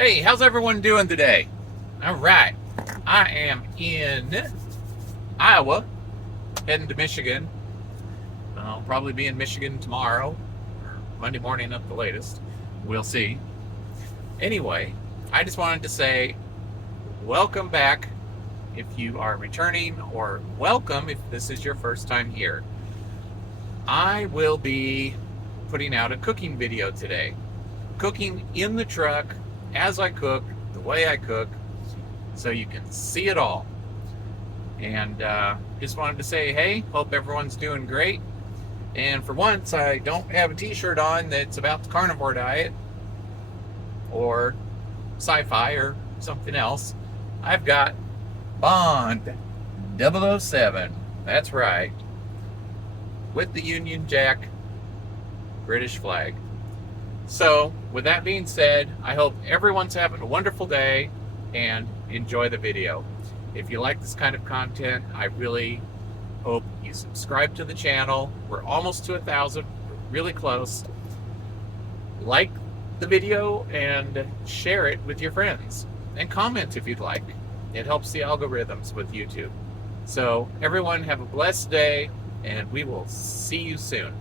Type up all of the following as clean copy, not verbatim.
Hey, how's everyone doing today? All right, I am in Iowa, heading to Michigan. I'll probably be in Michigan tomorrow, or Monday morning at the latest. We'll see. Anyway, I just wanted to say welcome back if you are returning, or welcome if this is your first time here. I will be putting out a cooking video today. Cooking in the truck, as I cook, the way I cook, so you can see it all. And just wanted to say, hey, hope everyone's doing great. And for once, I don't have a t-shirt on that's about the carnivore diet or sci-fi or something else. I've got Bond 007, that's right, with the Union Jack British flag. So, with that being said, I hope everyone's having a wonderful day and enjoy the video. If you like this kind of content, I really hope you subscribe to the channel. We're almost to 1,000, we're really close. Like the video and share it with your friends. And comment if you'd like. It helps the algorithms with YouTube. So, everyone have a blessed day, and we will see you soon.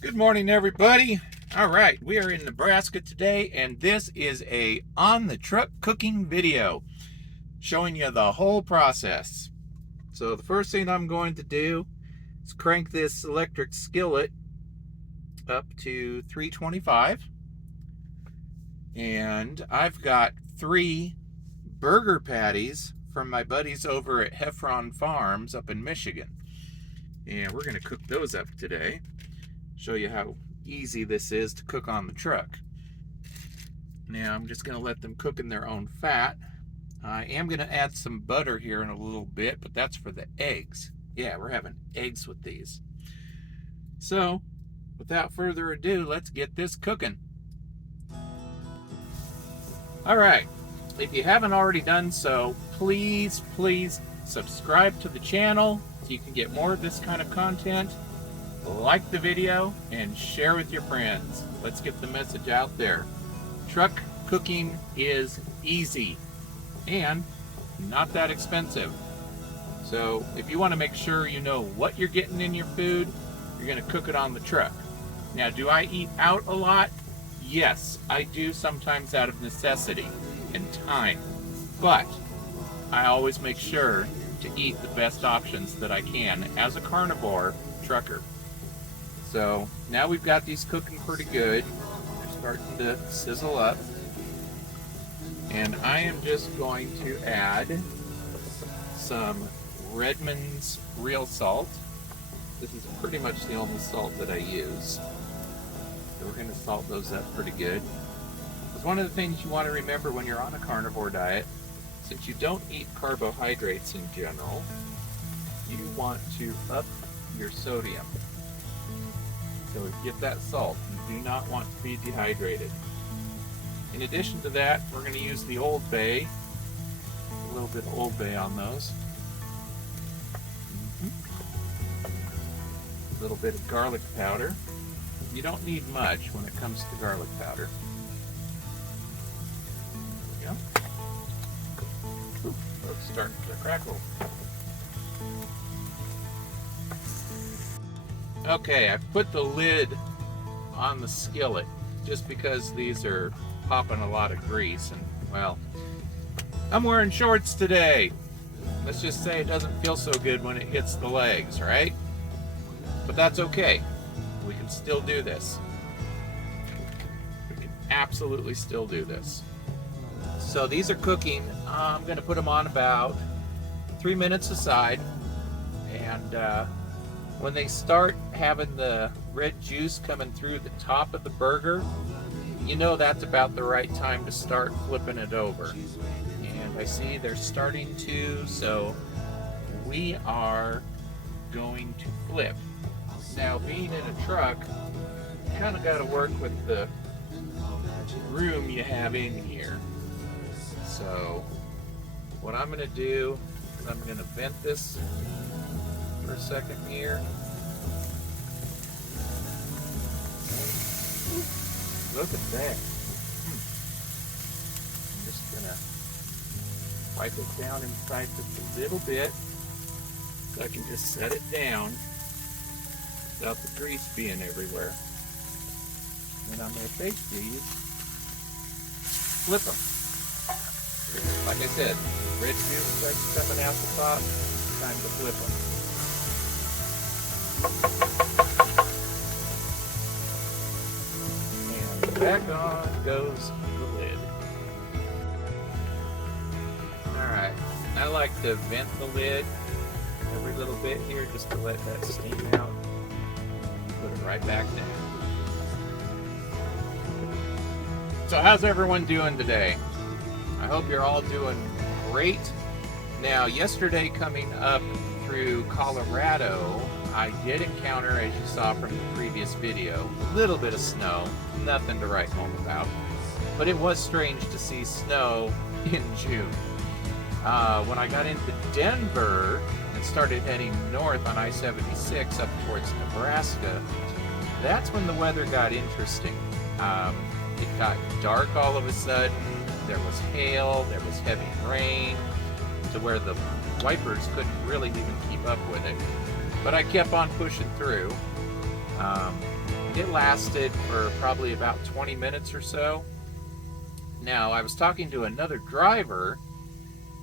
Good morning, everybody. All right, we are in Nebraska today, and this is a on-the-truck cooking video showing you the whole process. So the first thing I'm going to do is crank this electric skillet up to 325, and I've got 3 burger patties from my buddies over at Heffron Farms up in Michigan, and we're going to cook those up today. Show you how easy this is to cook on the truck. Now I'm just going to let them cook in their own fat. I am going to add some butter here in a little bit, but that's for the eggs. Yeah, we're having eggs with these. So without further ado, let's get this cooking. All right, if you haven't already done so, please subscribe to the channel so you can get more of this kind of content. Like the video and share with your friends. Let's get the message out there. Truck cooking is easy and not that expensive. So if you want to make sure you know what you're getting in your food, you're going to cook it on the truck. Now, do I eat out a lot? Yes, I do, sometimes out of necessity and time. But I always make sure to eat the best options that I can as a carnivore trucker. So now we've got these cooking pretty good. They're starting to sizzle up. And I am just going to add some Redmond's real salt. This is pretty much the only salt that I use. So we're going to salt those up pretty good. Because one of the things you want to remember when you're on a carnivore diet, since you don't eat carbohydrates in general, you want to up your sodium. So get that salt. You do not want to be dehydrated. In addition to that, we're going to use the Old Bay. A little bit of Old Bay on those. A little bit of garlic powder. You don't need much when it comes to garlic powder. There we go. Ooh, it's starting to crackle. Okay, I put the lid on the skillet just because these are popping a lot of grease, and well, I'm wearing shorts today. Let's just say it doesn't feel so good when it hits the legs, right? But that's okay. We can still do this. We can absolutely still do this. So these are cooking. I'm going to put them on about 3 minutes aside, and when they start having the red juice coming through the top of the burger, you know that's about the right time to start flipping it over. And I see they're starting to, so we are going to flip. Now, being in a truck, you kind of got to work with the room you have in here. So what I'm going to do is I'm going to vent this for a second here. Look at that. I'm just gonna wipe it down inside just a little bit so I can just set it down without the grease being everywhere. And I'm gonna take these, flip them. Like I said, red juice starts coming out the top, it's time to flip them. And back on goes the lid. Alright, I like to vent the lid every little bit here just to let that steam out. Put it right back down. So how's everyone doing today? I hope you're all doing great. Now, yesterday coming up through Colorado, I did encounter, as you saw from the previous video, a little bit of snow. Nothing to write home about. But it was strange to see snow in June. When I got into Denver and started heading north on I-76 up towards Nebraska, that's when the weather got interesting. It got dark all of a sudden. There was hail, there was heavy rain, to where the wipers couldn't really even keep up with it. But I kept on pushing through. It lasted for probably about 20 minutes or so. Now, I was talking to another driver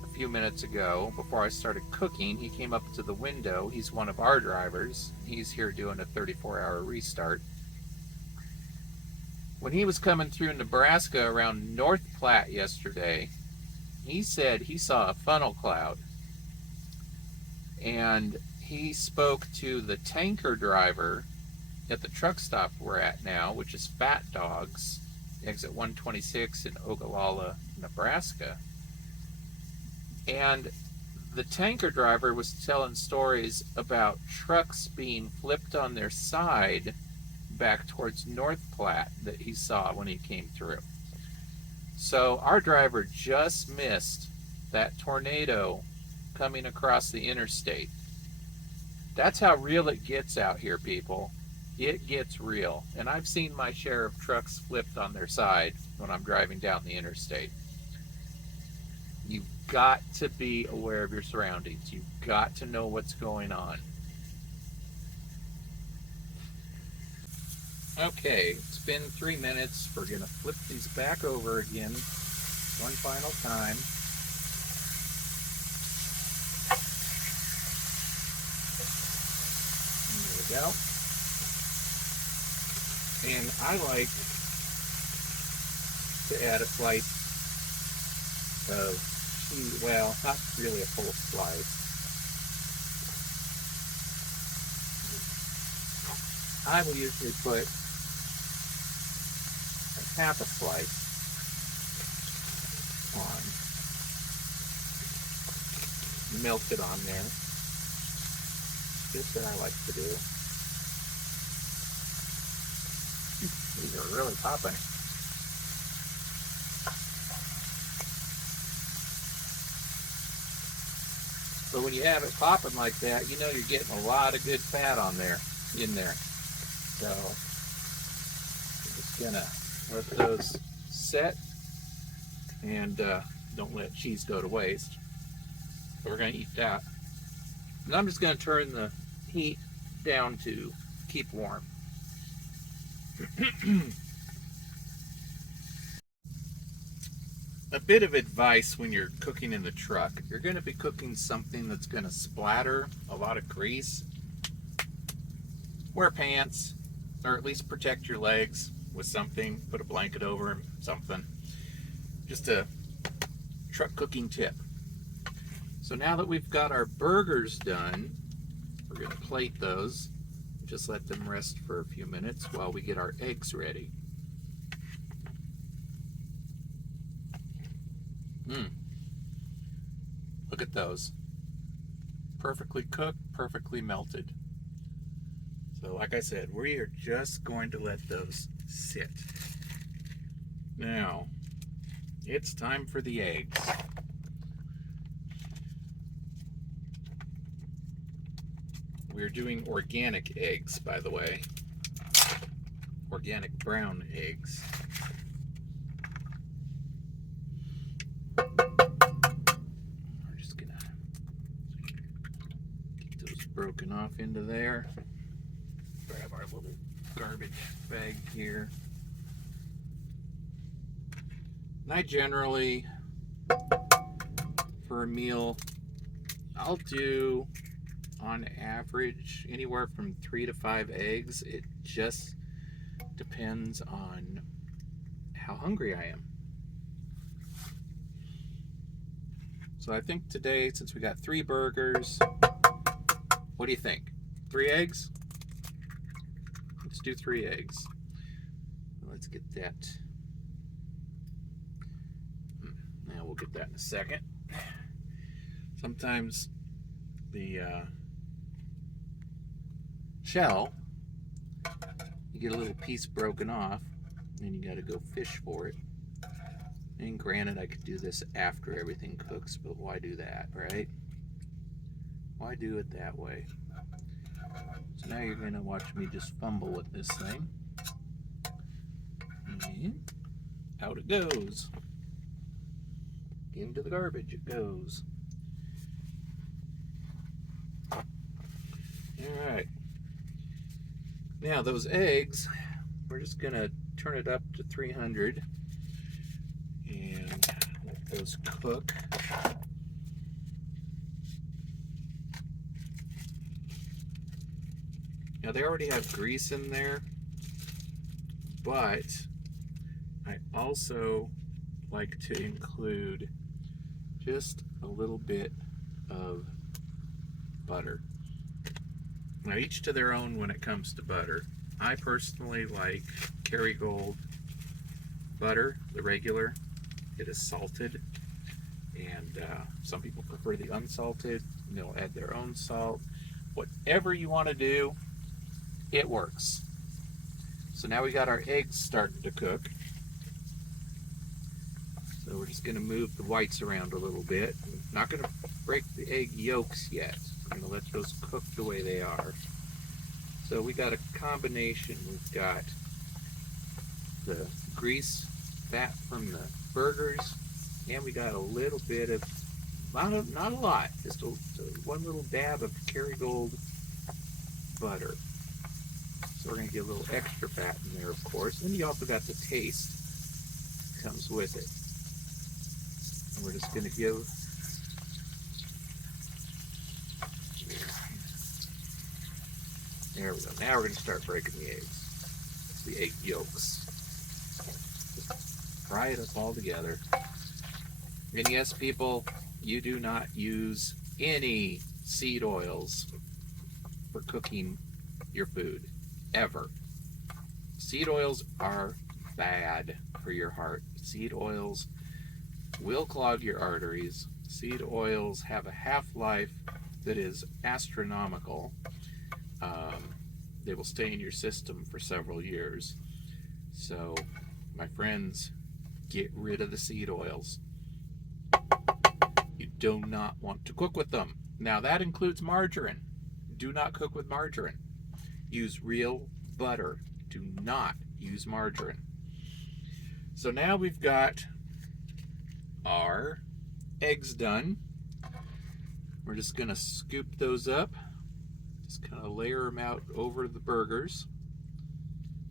a few minutes ago before I started cooking. He came up to the window. He's one of our drivers. He's here doing a 34-hour restart. When he was coming through Nebraska around North Platte yesterday, he said he saw a funnel cloud. And he spoke to the tanker driver at the truck stop we're at now, which is Fat Dogs, exit 126 in Ogallala, Nebraska. And the tanker driver was telling stories about trucks being flipped on their side back towards North Platte that he saw when he came through. So our driver just missed that tornado coming across the interstate. That's how real it gets out here, people. It gets real. And I've seen my share of trucks flipped on their side when I'm driving down the interstate. You've got to be aware of your surroundings. You've got to know what's going on. Okay, it's been 3 minutes. We're going to flip these back over again one final time. There we go. And I like to add a slice of cheese. Well, not really a full slice. I will usually put half a slice on, melt it on there. Just what I like to do. These are really popping. So when you have it popping like that, you know you're getting a lot of good fat on there, in there. So I'm just gonna let those set and don't let cheese go to waste. So we're gonna eat that. And I'm just gonna turn the heat down to keep warm. A bit of advice when you're cooking in the truck. If you're going to be cooking something that's going to splatter a lot of grease, wear pants, or at least protect your legs with something. Put a blanket over them, something. Just a truck cooking tip. So now that we've got our burgers done, we're going to plate those. Just let them rest for a few minutes while we get our eggs ready. Look at those. Perfectly cooked, perfectly melted. So like I said, we are just going to let those sit. Now, it's time for the eggs. We're doing organic eggs, by the way. organic brown eggs. We're just gonna get those broken off into there. Grab our little garbage bag here. And I generally, for a meal, I'll do on average anywhere from 3 to 5 eggs. It just depends on how hungry I am. So I think today, since we got 3 burgers, what do you think? 3 eggs? Let's do 3 eggs. Let's get that. Now we'll get that in a second. Sometimes the shell, you get a little piece broken off, and you got to go fish for it. And granted, I could do this after everything cooks, but why do that, right? Why do it that way? So now you're going to watch me just fumble with this thing. And out it goes. Into the garbage it goes. Alright. Now those eggs, we're just going to turn it up to 300 and let those cook. Now they already have grease in there, but I also like to include just a little bit of butter. Now each to their own when it comes to butter. I personally like Kerrygold butter, the regular. It is salted, and some people prefer the unsalted. They'll add their own salt. Whatever you want to do, it works. So now we got our eggs starting to cook. So we're just going to move the whites around a little bit. I'm not going to break the egg yolks yet. I'm going to let those cook the way they are. So we got a combination. We've got the grease, fat from the burgers, and we got a little bit of, not a lot, just one little dab of Kerrygold butter. So we're going to get a little extra fat in there, of course. And you also got the taste that comes with it. And we're just going to give there we go. Now we're going to start breaking the eggs. The egg yolks. Just fry it up all together. And yes, people, you do not use any seed oils for cooking your food. Ever. Seed oils are bad for your heart. Seed oils will clog your arteries. Seed oils have a half-life that is astronomical. They will stay in your system for several years. So, my friends, get rid of the seed oils. You do not want to cook with them. Now, that includes margarine. Do not cook with margarine. Use real butter. Do not use margarine. So now we've got our eggs done. We're just going to scoop those up. Just kind of layer them out over the burgers.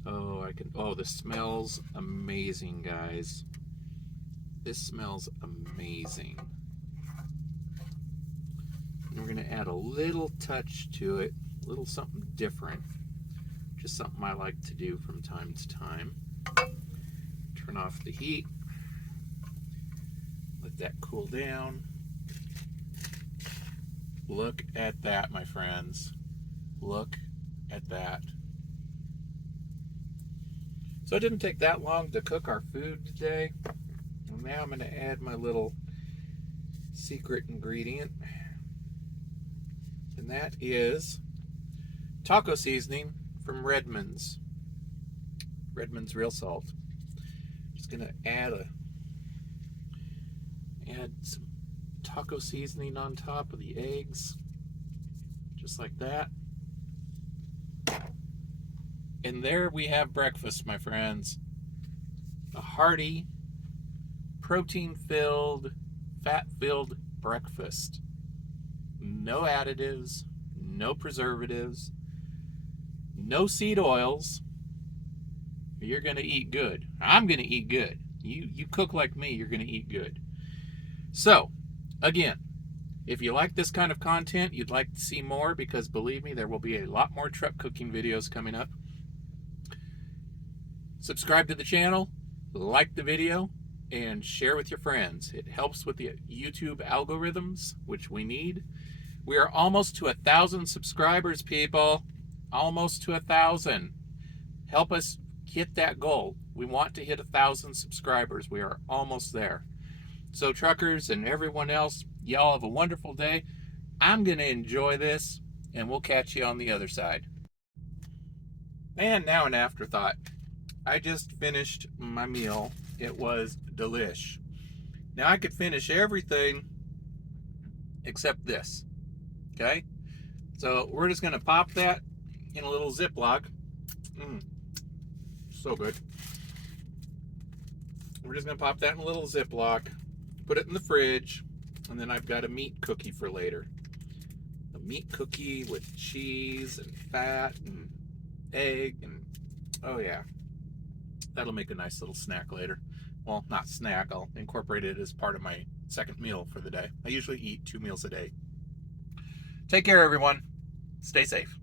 Oh, this smells amazing, guys. This smells amazing. And we're going to add a little touch to it, a little something different. Just something I like to do from time to time. Turn off the heat. Let that cool down. Look at that, my friends. Look at that. So it didn't take that long to cook our food today. And now I'm going to add my little secret ingredient. And that is taco seasoning from Redmond's. Redmond's real salt. Just going to add some taco seasoning on top of the eggs. Just like that. And there we have breakfast, my friends. A hearty, protein-filled, fat-filled breakfast. No additives, no preservatives, no seed oils. You're going to eat good. I'm going to eat good. You cook like me, you're going to eat good. So, again, if you like this kind of content, you'd like to see more, because believe me, there will be a lot more truck cooking videos coming up. Subscribe to the channel, like the video, and share with your friends. It helps with the YouTube algorithms, which we need. We are almost to 1,000 subscribers, people. Almost to 1,000. Help us hit that goal. We want to hit 1,000 subscribers. We are almost there. So truckers and everyone else, y'all have a wonderful day. I'm going to enjoy this, and we'll catch you on the other side. And now an afterthought. I just finished my meal. It was delish. Now I could finish everything except this. Okay? So we're just going to pop that in a little Ziploc. So good. We're just going to pop that in a little Ziploc, put it in the fridge, and then I've got a meat cookie for later. A meat cookie with cheese and fat and egg, and oh yeah. That'll make a nice little snack later. Well, not snack, I'll incorporate it as part of my second meal for the day. I usually eat 2 meals a day. Take care, everyone. Stay safe.